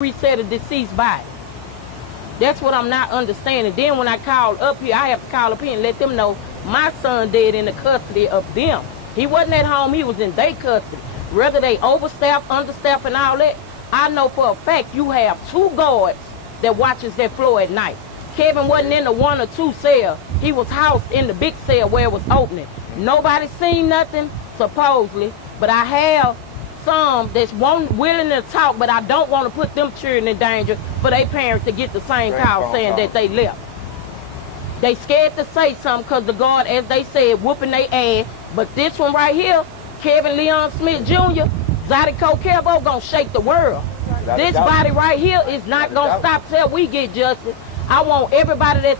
reset a deceased body. That's what I'm not understanding. Then when I call up here, I have to call up here and let them know my son dead in the custody of them. He wasn't at home, he was in their custody. Whether they overstaffed, understaffed, and all that, I know for a fact you have 2 guards that watches that floor at night. Kevin wasn't in the 1 or 2 cell. He was housed in the big cell where it was opening. Nobody seen nothing, supposedly, but I have some that's willing to talk, but I don't want to put them children in danger for their parents to get the same call saying that they left. They scared to say something because the guard, as they said, whooping their ass. But this one right here, Kevin Leon Smith Jr., Zydeco Kevo gonna shake the world. This body right here is not gonna stop till we get justice. I want everybody that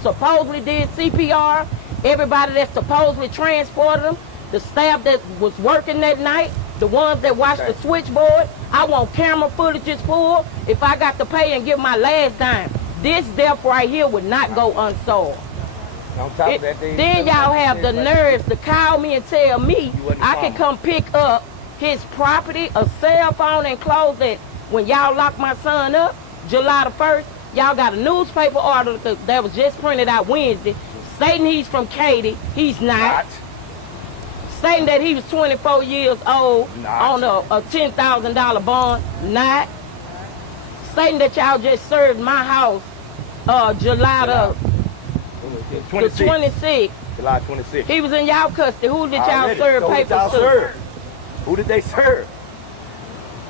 supposedly did CPR, everybody that supposedly transported them, the staff that was working that night, the ones that watched the switchboard. I want camera footages pulled. If I got to pay and give my last dime, this death right here would not go unsolved. Then y'all have the nerves to call me and tell me I can come pick up his property, a cell phone, and clothes that when y'all locked my son up, July the 1st, y'all got a newspaper article that was just printed out Wednesday stating he's from Katy. He's not. Stating that he was 24 years old on a $10,000 bond. Not. Stating that y'all just served my house July the 26th. July 26th. He was in y'all custody. Who did y'all serve papers to? Who did they serve?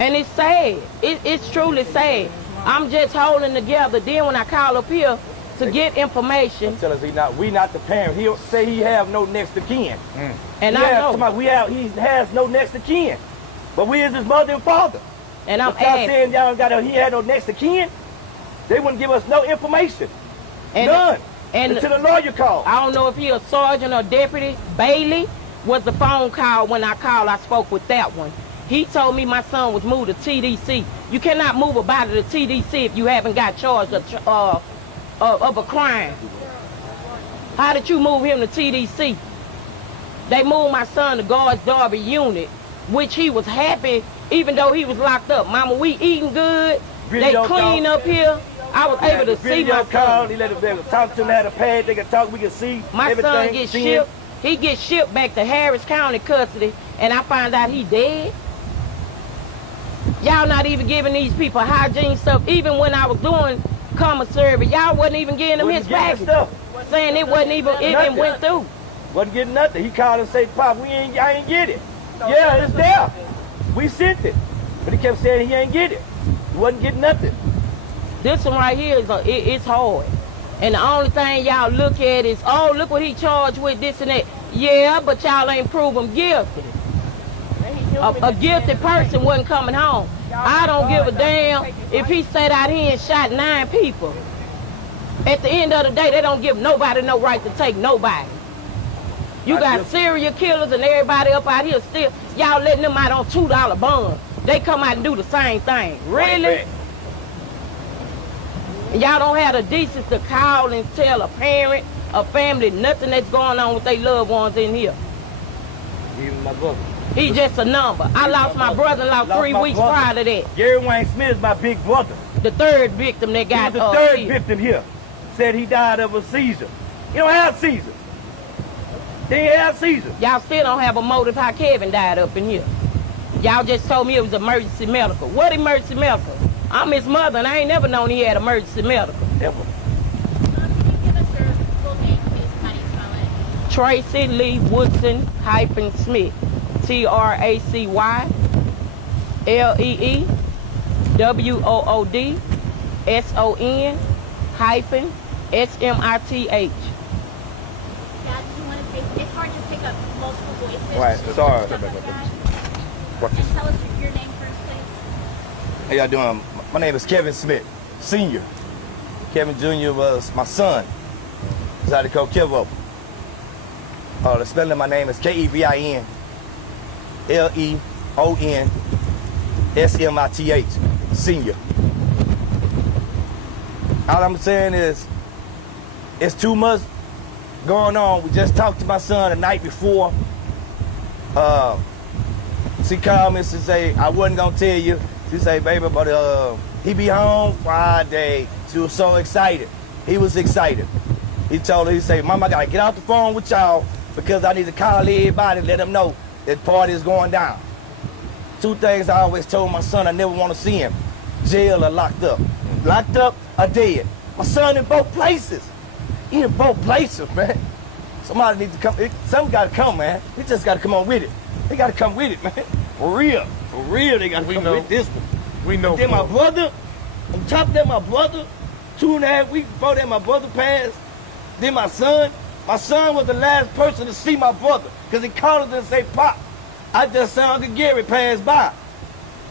And it's sad. It's truly sad. I'm just holding together. Then when I call up here to get information, tell us we not the parent. He'll say he have no next of kin. And I know he has no next of kin, but we is his mother and father. And I'm saying y'all he had no next of kin. They wouldn't give us no information. None. And until the lawyer called. I don't know if he a sergeant or deputy. Bailey was the phone call. When I called, I spoke with that one. He told me my son was moved to TDC. You cannot move a body to TDC if you haven't got charged of a crime. How did you move him to TDC? They moved my son to Guards Darby unit, which he was happy even though he was locked up. Mama, we eating good. They clean up here. I was able to see my son. He let them talk to him, had a pad, they could talk, we could see my everything. My son gets shipped. He gets shipped back to Harris County custody, and I find out he dead. Y'all not even giving these people hygiene stuff. Even when I was doing commissary, y'all wasn't even giving him his package. Saying it wasn't even went through. Wasn't getting nothing. He called and said, Pop, I ain't get it. Yeah, it's there. We sent it. But he kept saying he ain't get it. He wasn't getting nothing. This one right here is it's hard. And the only thing y'all look at is, oh, look what he charged with, this and that. Yeah, but y'all ain't prove him guilty. A guilty person wasn't coming home. I don't give a damn if he sat out here and shot 9 people. At the end of the day, they don't give nobody no right to take nobody. You got serial killers and everybody up out here still. Y'all letting them out on $2 bonds. They come out and do the same thing. Really? And y'all don't have the decency to call and tell a parent, a family, nothing that's going on with their loved ones in here. Even my brother. He's just a number. I lost my brother-in-law 3 weeks prior to that. Gary Wayne Smith is my big brother. The 3rd victim that got the 3rd victim here. Said he died of a seizure. You don't have seizures. They ain't have seizures. Y'all still don't have a motive how Kevin died up in here. Y'all just told me it was emergency medical. What emergency medical? I'm his mother and I ain't never known he had emergency medical. Ever. Can you give us your full name, please? How do you spell it? Tracy Lee Woodson Smith. TRACY LEE WOOD SON hyphen SMITH. Dad, do you want to say, it's hard to pick up multiple voices. Right, sorry. Just tell us your name first, please. How y'all doing? My name is Kevin Smith, Sr. Kevin Jr. was my son. Zydeco Kevo. The spelling of my name is KEVIN LEON SMITH, Senior. All I'm saying is, it's too much going on. We just talked to my son the night before. She called me and say, I wasn't gonna tell you. She say, baby, but He be home Friday. She was so excited. He was excited. He told her, he said, Mama, I gotta get off the phone with y'all because I need to call everybody and let them know that party is going down. Two things I always told my son, I never want to see him. Jail or locked up. Locked up or dead. My son in both places. He in both places, man. Somebody needs to come. Something got to come, man. He just got to come on with it. They got to come with it, man. For real. For real, they got to come with this one. We know. Then my brother, on top of that, my brother, 2.5 weeks before that, my brother passed. Then my son was the last person to see my brother because he called us and say, Pop, I just saw Uncle Gary pass by.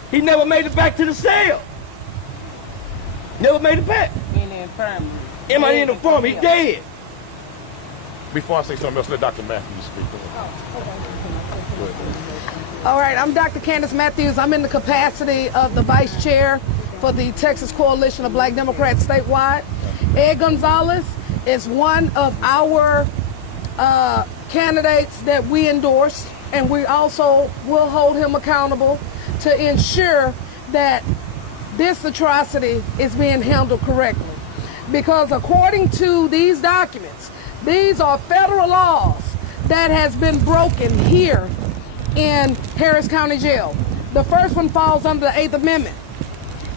He never made it back to the cell. Never made it back. In the infirmary. In my uniform, he dead. Before I say something else, let Dr. Matthews speak. All right, I'm Dr. Candace Matthews. I'm in the capacity of the vice chair for the Texas Coalition of Black Democrats statewide. Ed Gonzalez is one of our candidates that we endorse, and we also will hold him accountable to ensure that this atrocity is being handled correctly. Because according to these documents, these are federal laws that has been broken here in Harris County Jail. The first one falls under the 8th Amendment.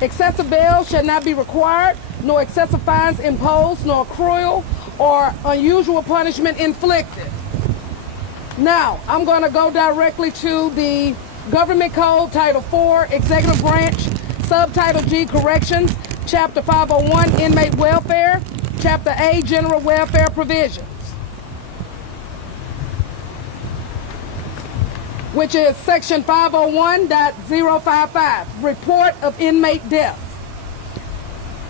Excessive bail shall not be required, nor excessive fines imposed, nor cruel or unusual punishment inflicted. Now, I'm going to go directly to the Government Code, Title 4, Executive Branch, Subtitle G, Corrections, Chapter 501, Inmate Welfare, Chapter A, General Welfare Provisions, which is Section 501.055, Report of Inmate Death.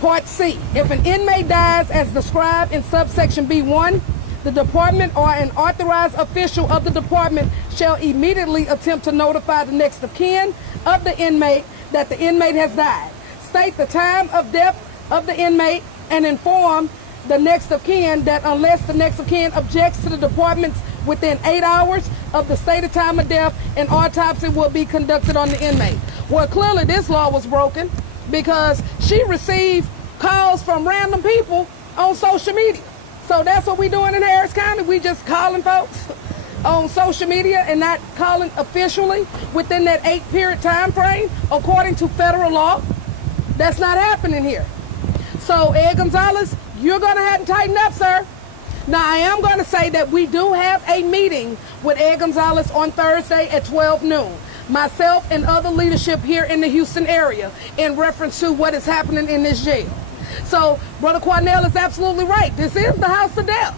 Part C, if an inmate dies as described in subsection B1, the department or an authorized official of the department shall immediately attempt to notify the next of kin of the inmate that the inmate has died. State the time of death of the inmate and inform the next of kin that unless the next of kin objects to the department's within 8 hours of the stated time of death, an autopsy will be conducted on the inmate. Well, clearly this law was broken because she received calls from random people on social media. So that's what we're doing in Harris County. We just calling folks on social media and not calling officially within that 8-period time frame according to federal law. That's not happening here. So Ed Gonzalez, you're going to have to tighten up, sir. Now, I am going to say that we do have a meeting with Ed Gonzalez on Thursday at 12 noon. Myself and other leadership here in the Houston area in reference to what is happening in this jail. So, Brother Cornell is absolutely right. This is the house of death.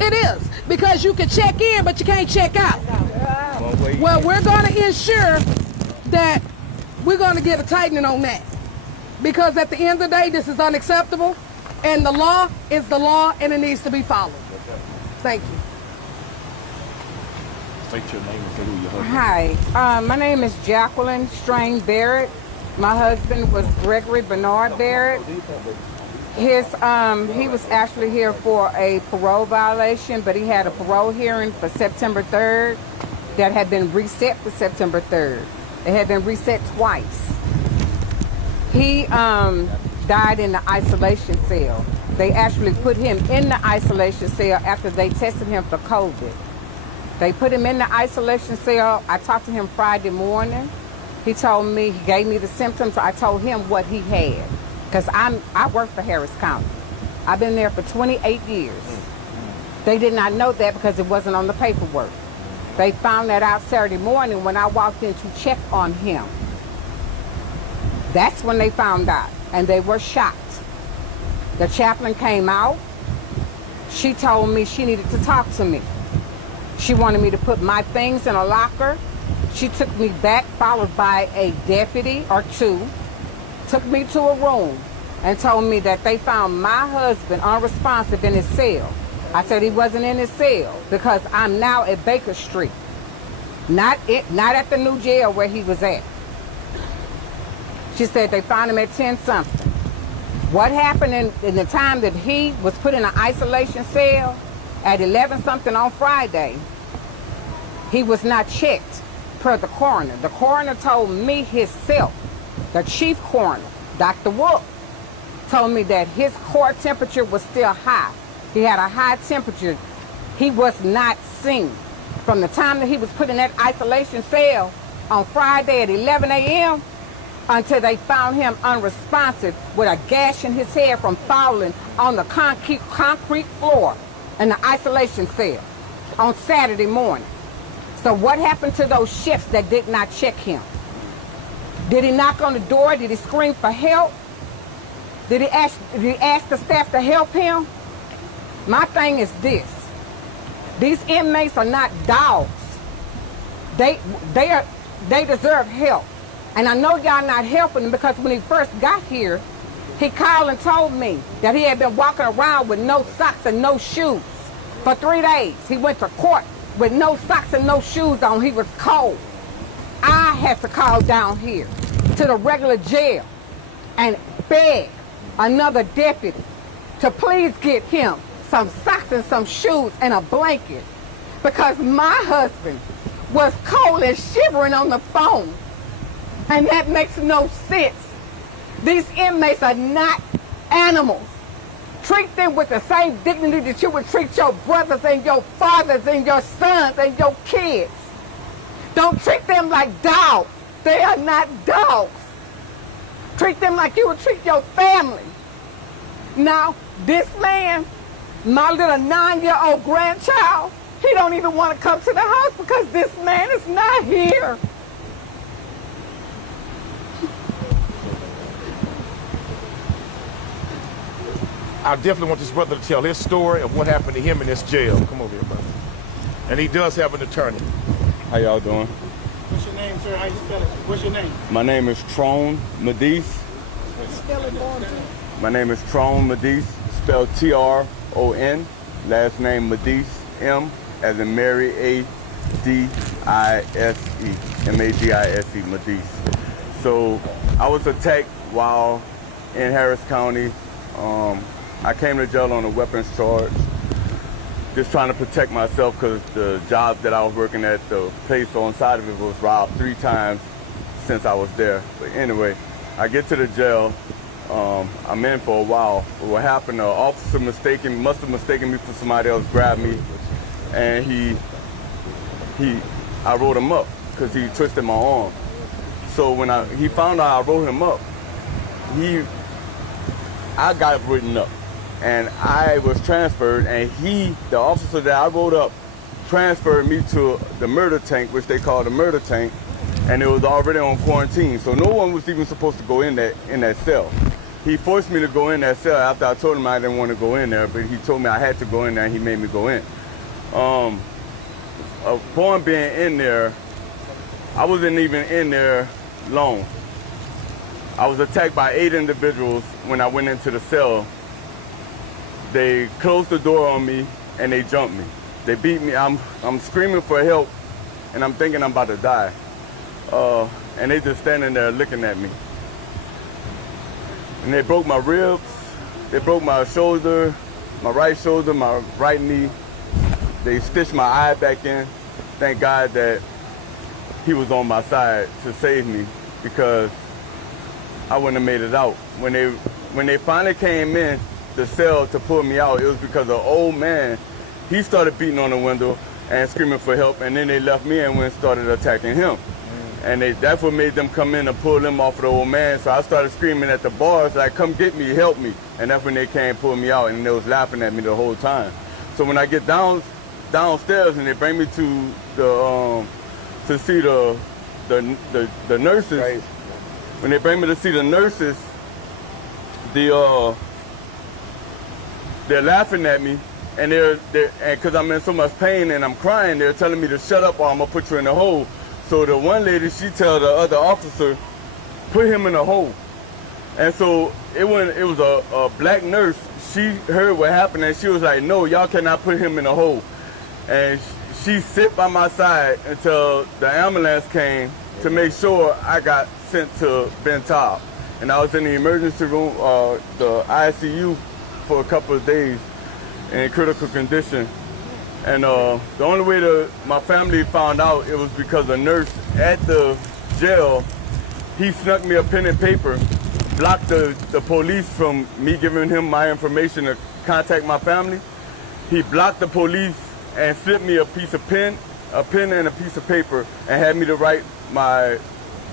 It is. Because you can check in, but you can't check out. Well, we're going to ensure that we're going to get a tightening on that. Because at the end of the day, this is unacceptable. And the law is the law, and it needs to be followed. Thank you. State your name and say who your husband is. Hi, my name is Jacqueline Strain Barrett. My husband was Gregory Bernard Barrett. He was actually here for a parole violation, but he had a parole hearing for September 3rd that had been reset for September 3rd. It had been reset twice. He died in the isolation cell. They actually put him in the isolation cell after they tested him for COVID. They put him in the isolation cell. I talked to him Friday morning. He told me, he gave me the symptoms. I told him what he had. Because I work for Harris County. I've been there for 28 years. They did not know that because it wasn't on the paperwork. They found that out Saturday morning when I walked in to check on him. That's when they found out, and they were shocked. The chaplain came out. She told me she needed to talk to me. She wanted me to put my things in a locker. She took me back, followed by a deputy or two, took me to a room and told me that they found my husband unresponsive in his cell. I said he wasn't in his cell because I'm now at Baker Street, not at the new jail where he was at. She said they found him at 10-something. What happened in the time that he was put in an isolation cell at 11-something on Friday, he was not checked per the coroner. The coroner told me himself, the chief coroner, Dr. Wolf, told me that his core temperature was still high. He had a high temperature. He was not seen. From the time that he was put in that isolation cell on Friday at 11 a.m. until they found him unresponsive with a gash in his head from falling on the concrete floor in the isolation cell on Saturday morning. So what happened to those shifts that did not check him? Did he knock on the door? Did he scream for help? Did he ask the staff to help him? My thing is this. These inmates are not dogs. They deserve help. And I know y'all not helping him because when he first got here, he called and told me that he had been walking around with no socks and no shoes for 3 days. He went to court with no socks and no shoes on. He was cold. I had to call down here to the regular jail and beg another deputy to please get him some socks and some shoes and a blanket because my husband was cold and shivering on the phone. And that makes no sense. These inmates are not animals. Treat them with the same dignity that you would treat your brothers and your fathers and your sons and your kids. Don't treat them like dogs. They are not dogs. Treat them like you would treat your family. Now, this man, my little 9-year-old grandchild, he don't even want to come to the house because this man is not here. I definitely want this brother to tell his story of what happened to him in this jail. Come over here, brother. And he does have an attorney. How y'all doing? What's your name, sir? How you spell it? What's your name? My name is Tron Medice. Spell it, Born too. My name is Tron Medice, spelled T-R-O-N. Last name Medice, M as in Mary, A-D-I-S-E. M-A-D-I-S-E, Medice. So I was attacked while in Harris County. I came to jail on a weapons charge, just trying to protect myself because the job that I was working at, the place on side of it was robbed 3 times since I was there. But anyway, I get to the jail. I'm in for a while. But what happened, the officer must have mistaken me for somebody else, grabbed me, and I wrote him up because he twisted my arm. So when he found out I wrote him up, I got written up. And I was transferred, and the officer that I wrote up, transferred me to the murder tank, which they call the murder tank, and it was already on quarantine. So no one was even supposed to go in that cell. He forced me to go in that cell after I told him I didn't want to go in there, but he told me I had to go in there, and he made me go in. Upon being in there, I wasn't even in there long. I was attacked by 8 individuals when I went into the cell. They closed the door on me and they jumped me. They beat me. I'm screaming for help and I'm thinking I'm about to die. And they just standing there looking at me. And they broke my ribs. They broke my shoulder, my right shoulder, my right knee. They stitched my eye back in. Thank God that he was on my side to save me because I wouldn't have made it out. When they finally came in the cell to pull me out, it was because an old man, he started beating on the window and screaming for help, and then they left me and went and started attacking him. And that's what made them come in and pull them off of the old man. So I started screaming at the bars, like, come get me, help me. And that's when they came and pulled me out, and they was laughing at me the whole time. So when I get downstairs and they bring me to see the nurses, right. When they bring me to see the nurses, they're laughing at me, and because I'm in so much pain and I'm crying, they're telling me to shut up or I'm gonna put you in a hole. So the one lady, she tell the other officer, put him in a hole. And so it was a black nurse. She heard what happened and she was like, no, y'all cannot put him in a hole. And she sit by my side until the ambulance came to make sure I got sent to Ben Taub. And I was in the emergency room, the ICU, for a couple of days in critical condition. And the only way my family found out, it was because a nurse at the jail, he snuck me a pen and paper blocked the police from me giving him my information to contact my family. He blocked the police and slipped me a pen and a piece of paper, and had me to write my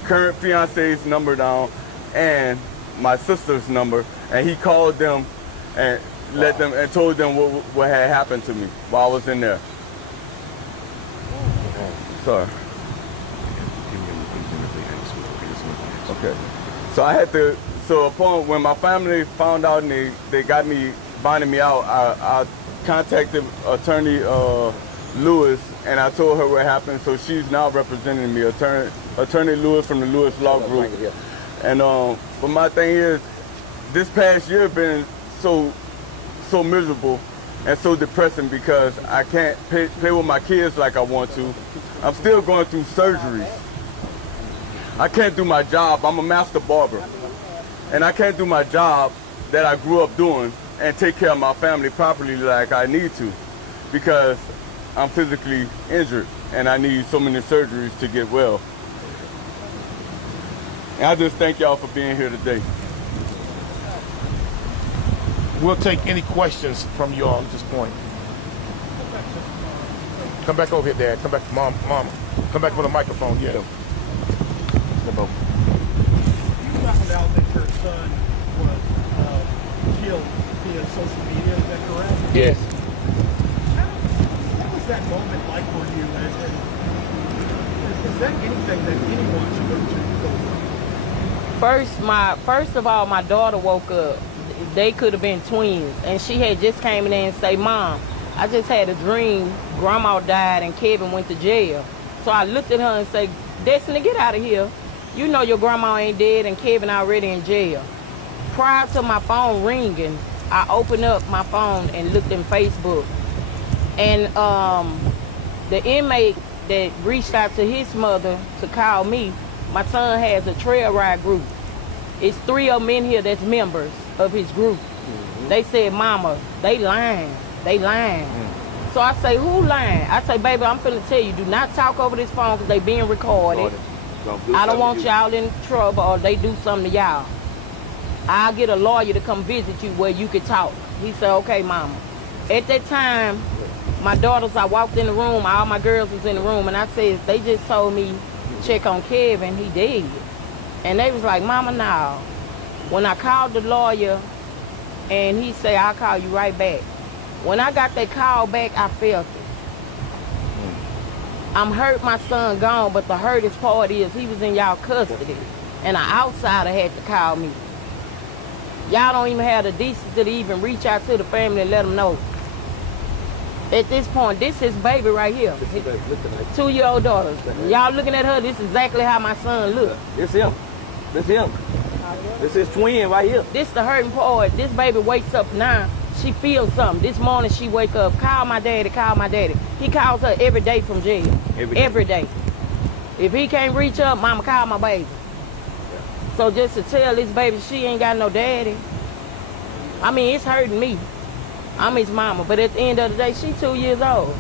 current fiance's number down and my sister's number, and he called them and let them and told them what had happened to me while I was in there. Sorry. Okay. So I had to. So upon when my family found out and they got me bonding me out, I contacted attorney Lewis, and I told her what happened. So she's now representing me, attorney Lewis from the Lewis Law Group. And but my thing is, this past year been so miserable and so depressing because I can't play with my kids like I want to. I'm still going through surgeries. I can't do my job. I'm a master barber, and I can't do my job that I grew up doing and take care of my family properly like I need to, because I'm physically injured and I need so many surgeries to get well. And I just thank y'all for being here today. We'll take any questions from you all at this point. Come back over here, Dad. Come back, Mama. Come back with a microphone. Yeah. You found out that your son was killed via social media, is that correct? Yes. What was that moment like for you? And is that anything that anyone should go through? First of all, my daughter woke up. They could have been twins, and she had just came in there and say, "Mom, I just had a dream. Grandma died and Kevin went to jail." So I looked at her and said, "Destiny, get out of here. You know your grandma ain't dead and Kevin already in jail." Prior to my phone ringing, I opened up my phone and looked in Facebook, and the inmate that reached out to his mother to call me, my son has a trail ride group. It's 3 of them in here that's members of his group. They said, "Mama, they lying. They lying." So I say, "Who lying?" I say, "Baby, I'm finna tell you, do not talk over this phone because they being recorded. I don't want y'all in trouble or they do something to y'all. I'll get a lawyer to come visit you where you can talk." He said, "Okay, Mama." At that time, my daughters, I walked in the room, all my girls was in the room, and I said, "They just told me check on Kevin, he dead." And they was like, "Mama, no." When I called the lawyer, and he said, "I'll call you right back." When I got that call back, I felt it. I'm hurt my son gone, but the hurtest part is he was in y'all custody, and an outsider had to call me. Y'all don't even have the decency to even reach out to the family and let them know. At this point, this is baby right here. 2-year-old daughter. Y'all looking at her, this is exactly how my son look. This him. This him. This is twin right here. This the hurting part. This baby wakes up now. She feels something. This morning she wake up, call my daddy, call my daddy. He calls her every day from jail. Every day. If he can't reach her, Mama, call my baby. So just to tell this baby she ain't got no daddy, I mean, it's hurting me. I'm his mama, but at the end of the day, she 2 years old.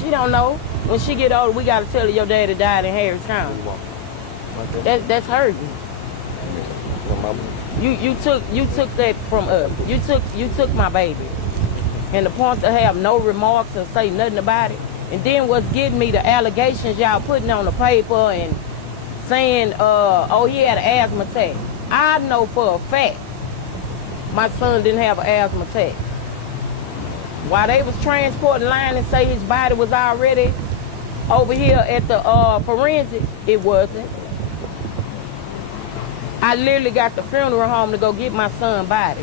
She don't know. When she get older, we got to tell her your daddy died in Harris County. That's hurting. You took that from us. You took my baby. And the point to have no remarks and say nothing about it. And then what's getting me, the allegations y'all putting on the paper and saying, oh, he had an asthma attack. I know for a fact my son didn't have an asthma attack. While they was transporting line and say his body was already over here at the forensic, it wasn't. I literally got the funeral home to go get my son's body.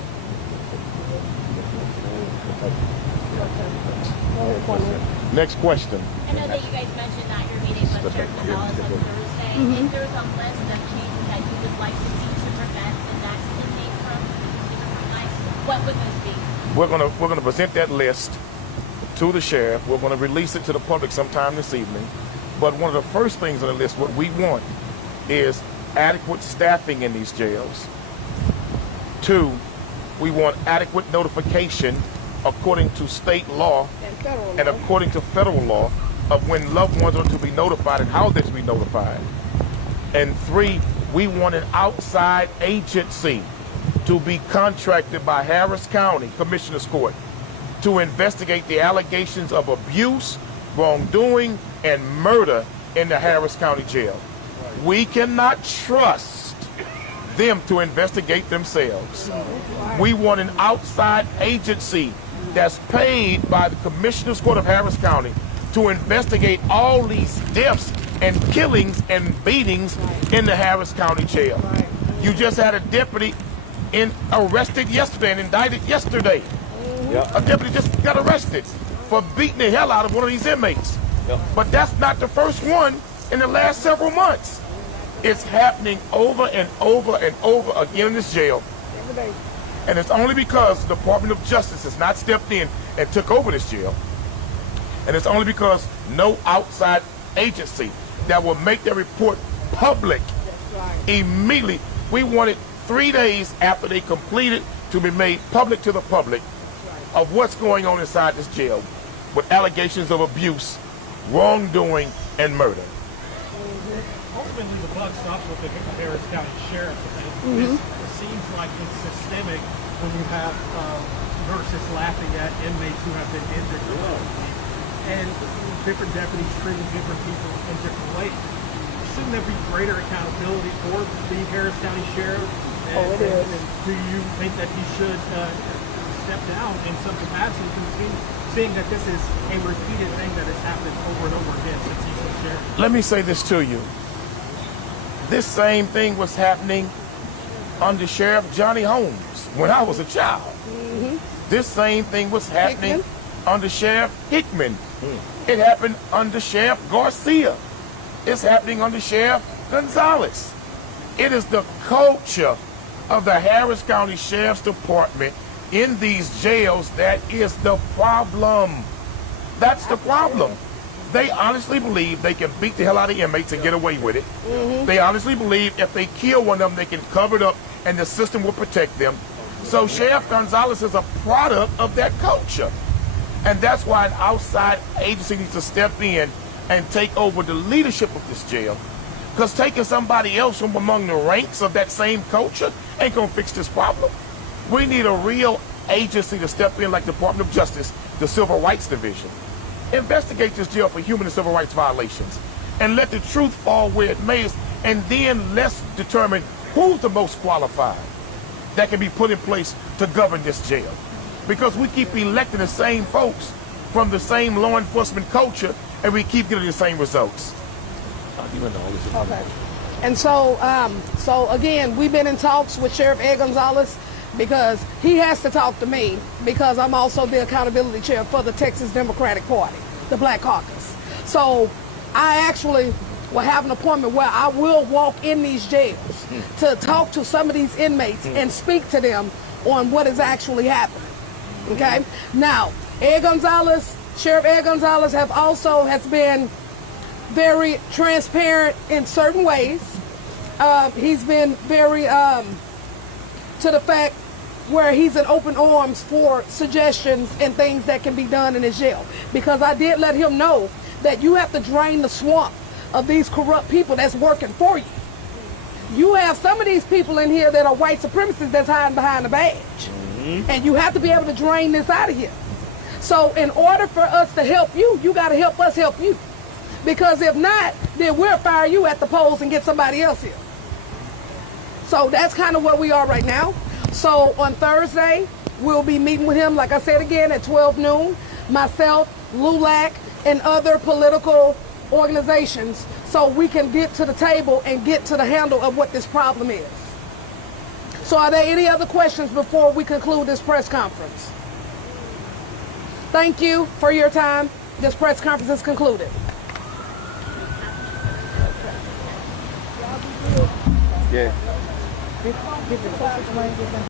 Next question. I know that you guys mentioned that you're meeting with Sheriff Gonzalez on Thursday. If there's a list of changes that you would like to see to prevent the next inmate from life, what would those be? We're gonna present that list to the sheriff. We're gonna release it to the public sometime this evening. But one of the first things on the list, what we want is adequate staffing in these jails. 2, we want adequate notification according to state law and according to federal law of when loved ones are to be notified and how they're to be notified. And 3, we want an outside agency to be contracted by Harris County Commissioner's Court to investigate the allegations of abuse, wrongdoing, and murder in the Harris County Jail. We cannot trust them to investigate themselves. We want an outside agency that's paid by the Commissioner's Court of Harris County to investigate all these deaths and killings and beatings in the Harris County Jail. You just had a deputy arrested yesterday and indicted yesterday. A deputy just got arrested for beating the hell out of one of these inmates. But that's not the first one in the last several months. It's happening over and over and over again in this jail. And it's only because the Department of Justice has not stepped in and took over this jail. And it's only because no outside agency that will make their report public immediately. We want it 3 days after they complete it to be made public to the public of what's going on inside this jail with allegations of abuse, wrongdoing, and murder. Ultimately, the buck stops with the Harris County Sheriff. It seems like it's systemic when you have nurses laughing at inmates who have been injured and different deputies treating different people in different ways. Shouldn't there be greater accountability for the Harris County Sheriff? And do you think that he should step down in some capacity, seeing that this is a repeated thing that has happened over and over again since he's been sheriff? Let me say this to you. This same thing was happening under Sheriff Johnny Holmes when I was a child. This same thing was happening under Sheriff Hickman. It happened under Sheriff Garcia. It's happening under Sheriff Gonzalez. It is the culture of the Harris County Sheriff's Department in these jails that is the problem. That's the problem. They honestly believe they can beat the hell out of inmates and get away with it. They honestly believe if they kill one of them, they can cover it up and the system will protect them. So Sheriff Gonzalez is a product of that culture. And that's why an outside agency needs to step in and take over the leadership of this jail. Because taking somebody else from among the ranks of that same culture ain't gonna fix this problem. We need a real agency to step in like the Department of Justice, the Civil Rights Division. Investigate this jail for human and civil rights violations and let the truth fall where it may, and then let's determine who's the most qualified that can be put in place to govern this jail. Because we keep electing the same folks from the same law enforcement culture and we keep getting the same results. Okay. And so, so again, we've been in talks with Sheriff Ed Gonzalez because he has to talk to me because I'm also the accountability chair for the Texas Democratic Party, the Black Caucus. So I actually will have an appointment where I will walk in these jails to talk to some of these inmates and speak to them on what is actually happening. Okay? Now, Ed Gonzalez, Sheriff Ed Gonzalez has been very transparent in certain ways. He's been very to the fact where he's in open arms for suggestions and things that can be done in his jail. Because I did let him know that you have to drain the swamp of these corrupt people that's working for you. You have some of these people in here that are white supremacists that's hiding behind the badge. And you have to be able to drain this out of here. So in order for us to help you, you got to help us help you. Because if not, then we'll fire you at the polls and get somebody else here. So that's kind of where we are right now. So on Thursday, we'll be meeting with him, like I said again, at 12 noon. Myself, LULAC, and other political organizations, so we can get to the table and get to the handle of what this problem is. So are there any other questions before we conclude this press conference? Thank you for your time. This press conference is concluded. Yeah.